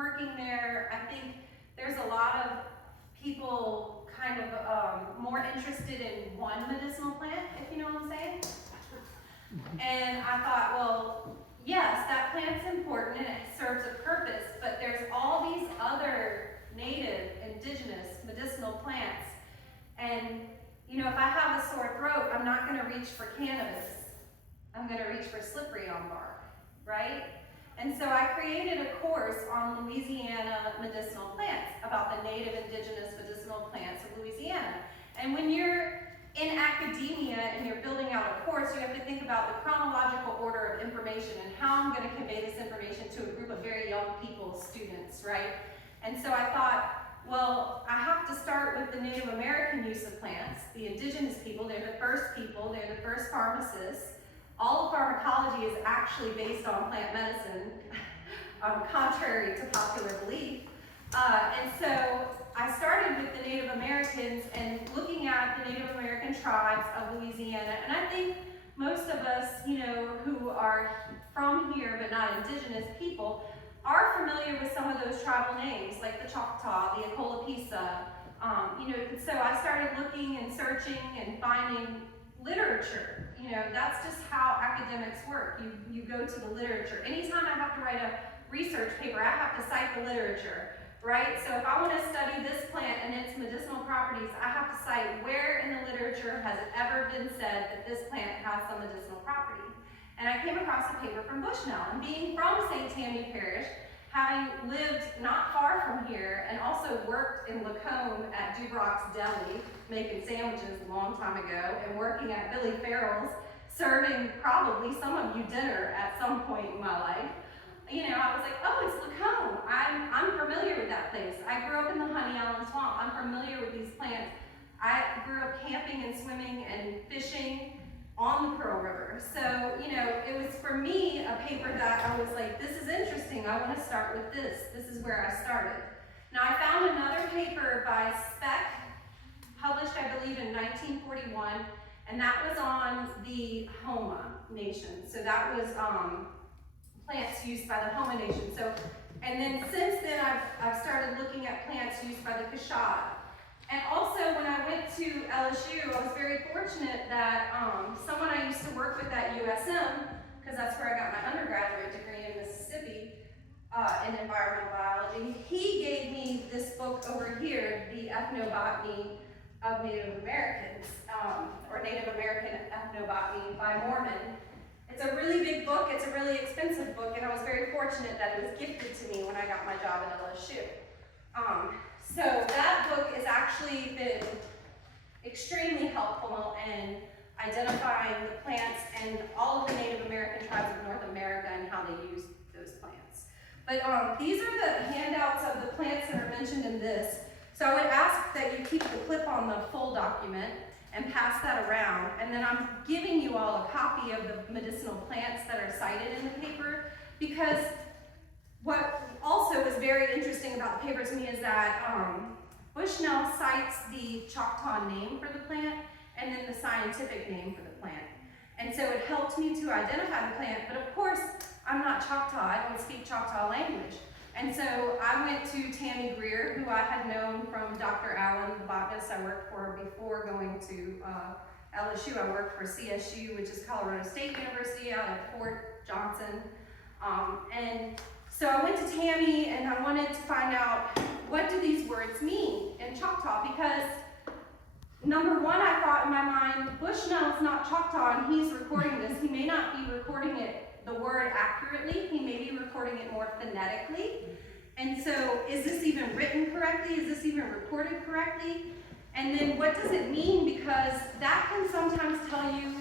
working there, I think there's a lot of people kind of more interested in one medicinal plant, if you know what I'm saying. And I thought, well, yes, that plant's important and it serves a purpose, but there's all these other native, indigenous, medicinal plants. And, you know, if I have a sore throat, I'm not gonna reach for cannabis. I'm gonna reach for slippery on bark, right? And so I created a course on Louisiana medicinal plants, about the native, indigenous medicinal plants of Louisiana. And when you're in academia and you're building out a course, you have to think about the chronological order of information and how I'm going to convey this information to a group of very young people, students, right? And so I thought, well, I have to start with the Native American use of plants, the indigenous people. They're the first people, they're the first pharmacists. All of pharmacology is actually based on plant medicine, contrary to popular belief. And so I started with the Native Americans and looking at the Native American tribes of Louisiana. And I think most of us, you know, who are from here but not indigenous people, are familiar with some of those tribal names, like the Choctaw, the Acolapisa. You know, so I started looking and searching and finding literature. You know, that's just how academics work. You go to the literature. Anytime I have to write a research paper, I have to cite the literature, right? So if I want to study this plant and its medicinal properties, I have to cite where in the literature has it ever been said that this plant has some medicinal property. And I came across a paper from Bushnell, and being from St. Tammany Parish, having lived not far from here and also worked in Lacombe at Dubrock's Deli, making sandwiches a long time ago, and working at Billy Farrell's, serving probably some of you dinner at some point in my life, you know, I was like, oh, it's Lacombe. I'm familiar with that place. I grew up in the Honey Island Swamp. I'm familiar with these plants. I grew up camping and swimming and fishing on the Pearl River. So, you know, it was for me a paper that I was like, this is interesting. I want to start with this. This is where I started. Now, I found another paper by SPESS, published, I believe, in 1941, and that was on the Homa Nation. So that was plants used by the Homa Nation. So, and then since then, I've started looking at plants used by the Kashad. And also, when I went to LSU, I was very fortunate that someone I used to work with at USM, because that's where I got my undergraduate degree in Mississippi in environmental biology, he gave me this book over here, The Ethnobotany of Native Americans, or Native American Ethnobotany by Mormon. It's a really big book, it's a really expensive book, and I was very fortunate that it was gifted to me when I got my job at LSU. So that book has actually been extremely helpful in identifying the plants and all of the Native American tribes of North America and how they use those plants. But these are the handouts of the plants that are mentioned in this. So I would ask that you keep the clip on the full document and pass that around. And then I'm giving you all a copy of the medicinal plants that are cited in the paper, because what also was very interesting about the paper to me is that Bushnell cites the Choctaw name for the plant and then the scientific name for the plant. And so it helped me to identify the plant, but of course, I'm not Choctaw, I don't speak Choctaw language. And so I went to Tammy Greer, who I had known from Dr. Allen, the botanist I worked for before going to LSU. I worked for CSU, which is Colorado State University out at Fort Johnson. And so I went to Tammy and I wanted to find out, what do these words mean in Choctaw? Because number one, I thought in my mind, Bushnell's not Choctaw and he's recording this. He may not be recording it, the word accurately. He may be recording it more phonetically. And so is this even written correctly? Is this even recorded correctly? And then what does it mean? Because that can sometimes tell you,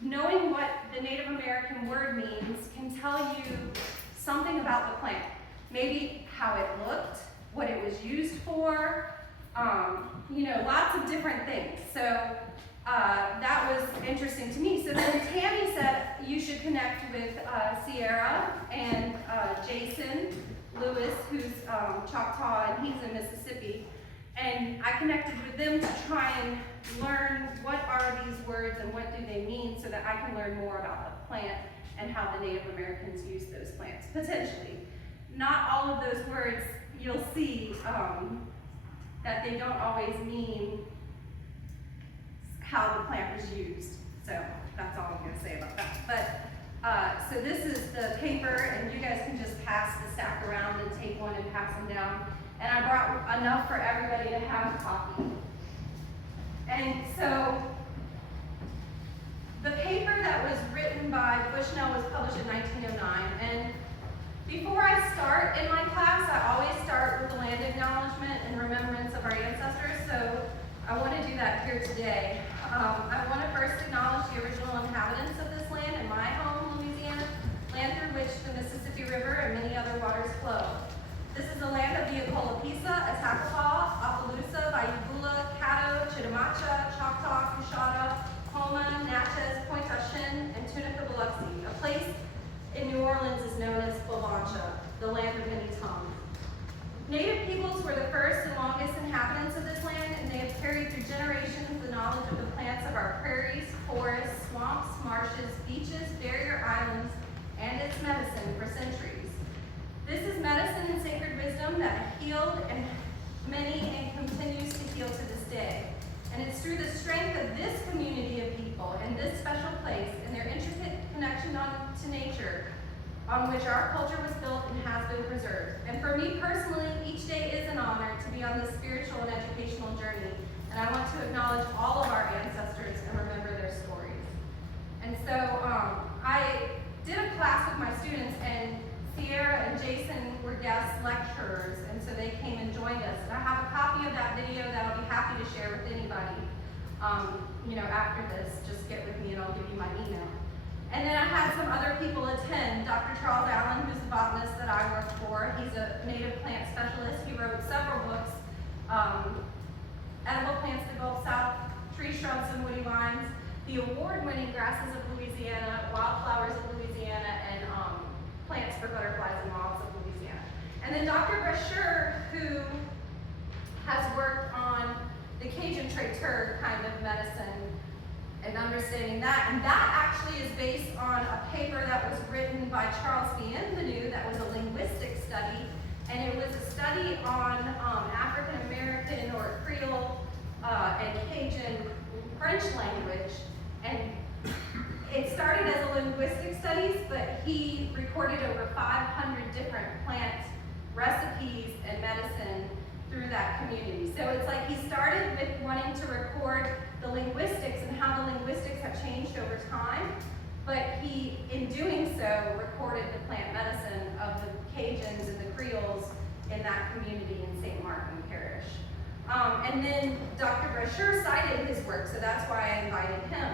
knowing what the Native American word means can tell you something about the plant. Maybe how it looked, what it was used for, you know, lots of different things. So that was interesting to me. So then Tammy said you should connect with Sierra and Jason Lewis, who's Choctaw, and he's in Mississippi. And I connected with them to try and learn what are these words and what do they mean, so that I can learn more about the plant and how the Native Americans use those plants, potentially. not all of those words you'll see that they don't always mean how the plant was used. So that's all I'm going to say about that. But so this is the paper, and you guys can just pass the stack around and take one and pass them down. And I brought enough for everybody to have a copy. And so the paper that was written by Bushnell was published in 1909. And before I start in my class, I always start with the land acknowledgement and remembrance of our ancestors. So I want to do that here today. I want to first acknowledge the original inhabitants of this land and my home, Louisiana, land through which the Mississippi River and many other waters flow. This is the land of the Acolapisa, Atacapaw, Appaloosa, Bayou, Caddo, Chitimacha, Choctaw, Coushatta, Houma, Natchez, Pointe-au-Chien, and Tunica, Biloxi. A place in New Orleans is known as Blanchard, the land of many tongues. Native peoples were the first and longest inhabitants of this land, and they have carried through generations the knowledge of the plants of our prairies, forests, swamps, marshes, beaches, barrier islands, and its medicine for centuries. This is medicine and sacred wisdom that healed and many and continues to heal to this day. And it's through the strength of this community of people and this special place and their intricate connection to nature on which our culture was built and has been preserved. And for me personally, each day is an honor to be on this spiritual and educational journey. And I want to acknowledge all of our ancestors and remember their stories. And so I did a class with my students, and Sierra and Jason were guest lecturers, and so they came and joined us. And I have a copy of that video that I'll be happy to share with anybody. After this, just get with me and I'll give you my email. And then I had some other people attend. Dr. Charles Allen, who's the botanist that I work for, he's a native plant specialist. He wrote several books, Edible Plants of the Gulf South, Tree Shrubs and Woody Vines, the award-winning Grasses of Louisiana, Wildflowers of Louisiana, and Plants for Butterflies and Moths of Louisiana. And then Dr. Blanchard, who has worked on the Cajun traiteur kind of medicine and understanding that. And that actually is based on a paper that was written by Charles Bienvenu that was a linguistic study. And it was a study on African American or Creole and Cajun French language. And it started as a linguistic studies, but he recorded over 500 different plant recipes and medicine through that community. So it's like he started with wanting to record the linguistics and how the linguistics have changed over time, but he, in doing so, recorded the plant medicine of the Cajuns and the Creoles in that community in St. Martin Parish. And then Dr. Blanchard cited his work, so that's why I invited him.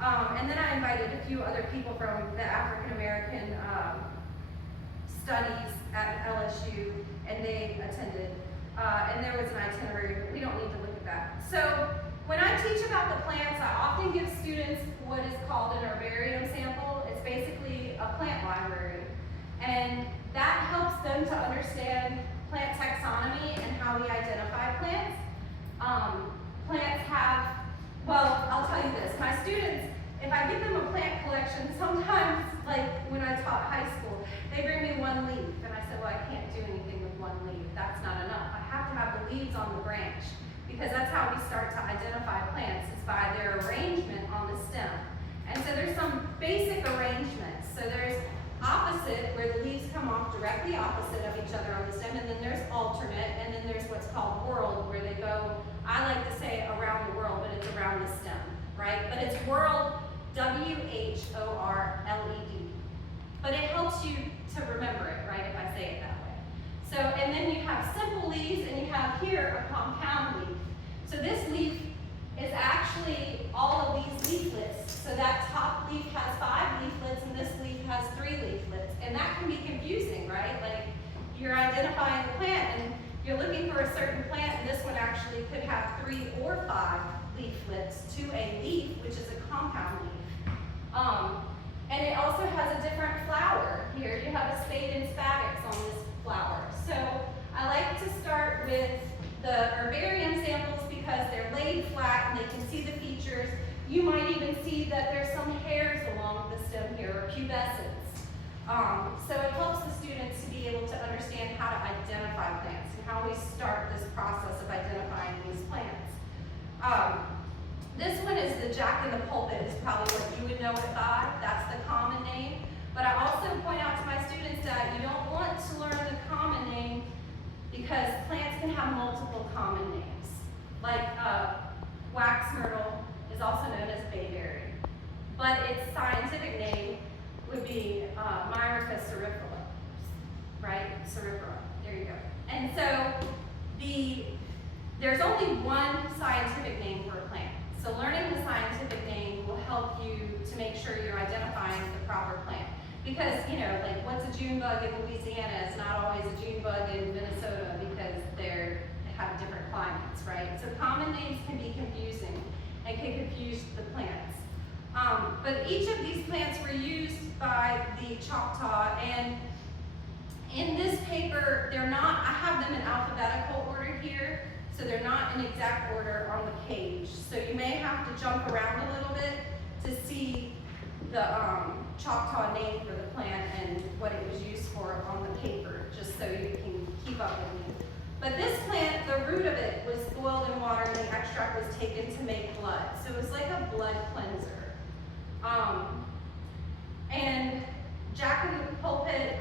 And then I invited a few other people from the African American studies at LSU, and they attended. And there was an itinerary, but we don't need to look at that. So when I teach about the plants, I often give students what is called an herbarium sample. It's basically a plant library. And that helps them to understand plant taxonomy and how we identify plants. Plants have, well, I'll tell you this. My students, if I give them a plant collection, sometimes, like when I taught high school, they bring me one leaf. And I said, well, I can't do anything with one leaf. That's not enough. I have to have the leaves on the branch, because that's how we start to identify plants, is by their arrangement on the stem. And so there's some basic arrangements. So there's opposite, where the leaves come off directly opposite of each other on the stem, and then there's alternate, and then there's what's called whorled, where they go, I like to say around the world, but it's around the stem, right? But it's whorled, W-H-O-R-L-E-D. But it helps you to remember it, right, if I say it that way. So, and then you have simple leaves, and you have here a compound leaf. So this leaf is actually all of these leaflets. So that top leaf has 5 leaflets, and this leaf has 3 leaflets. And that can be confusing, right? Like, you're identifying the plant, and you're looking for a certain plant, and this one actually could have 3 or 5 leaflets to a leaf, which is a compound leaf. And it also has a different flower. Here you have a spade and spadix on this flower. So I like to start with the herbarium samples because they're laid flat and they can see the features. You might even see that there's some hairs along the stem here, or pubescence. So it helps the students to be able to understand identify plants and how we start this process of identifying these plants. This one is the Jack in the Pulpit, is probably what you would know it by. That's the common name. But I also point out to my students that you don't want to learn the common name because plants can have multiple common names. Like wax myrtle is also known as bayberry, but its scientific name would be Myrica cerifera, right? Cerifera, there you go. And so there's only one scientific name for a plant. So learning the scientific name will help you to make sure you're identifying the proper plant. Because, you know, like what's a June bug in Louisiana is not always a June bug in Minnesota because they have different climates, right? So common names can be confusing and can confuse the plants. But each of these plants were used by the Choctaw, and in this paper, they're not, I have them in alphabetical order here, so they're not in exact order on the page. So you may have to jump around a little bit to see the Choctaw name for the plant and what it was used for on the paper, just so you can keep up with me. But this plant, the root of it was boiled in water and the extract was taken to make blood. So it was like a blood cleanser. And Jack in the Pulpit,